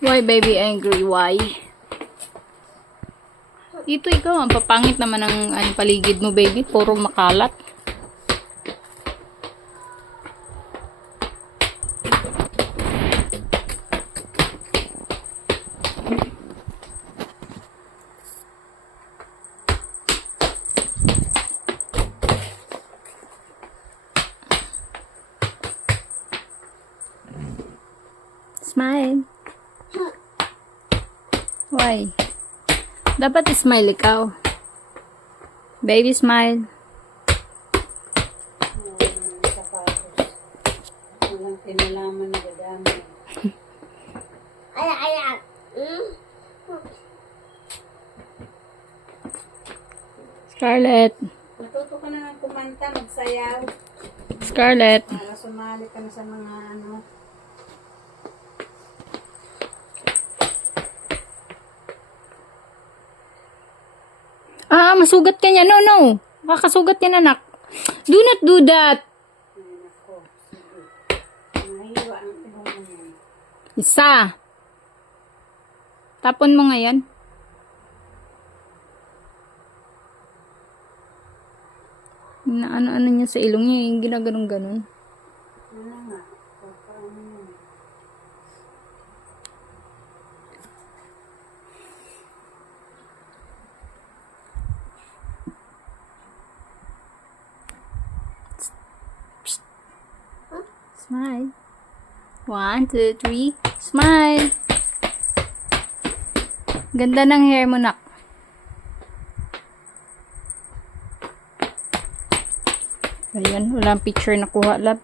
Why baby angry? Why? Dito ikaw, ang papangit naman ng ano, paligid mo baby. Puro makalat. Smile. Why? Dapat smile ikaw. Baby smile. Walang kinalaman na gadamay. Ala, ala. Hmm? Scarlett. Matuto ka na kumanta, magsayaw. Scarlett. Ah, masugat ka niya. No, no. Makakasugat yan, anak. Do not do that. Isa. Tapon mo ngayon. Na ano-ano niya sa ilong niya, yung ginaganon-ganon. Ano nga? Paano mo? Smile. One, two, three. Smile. Ganda ng hair mo, nak. Ayan, walang picture na kuha, lab.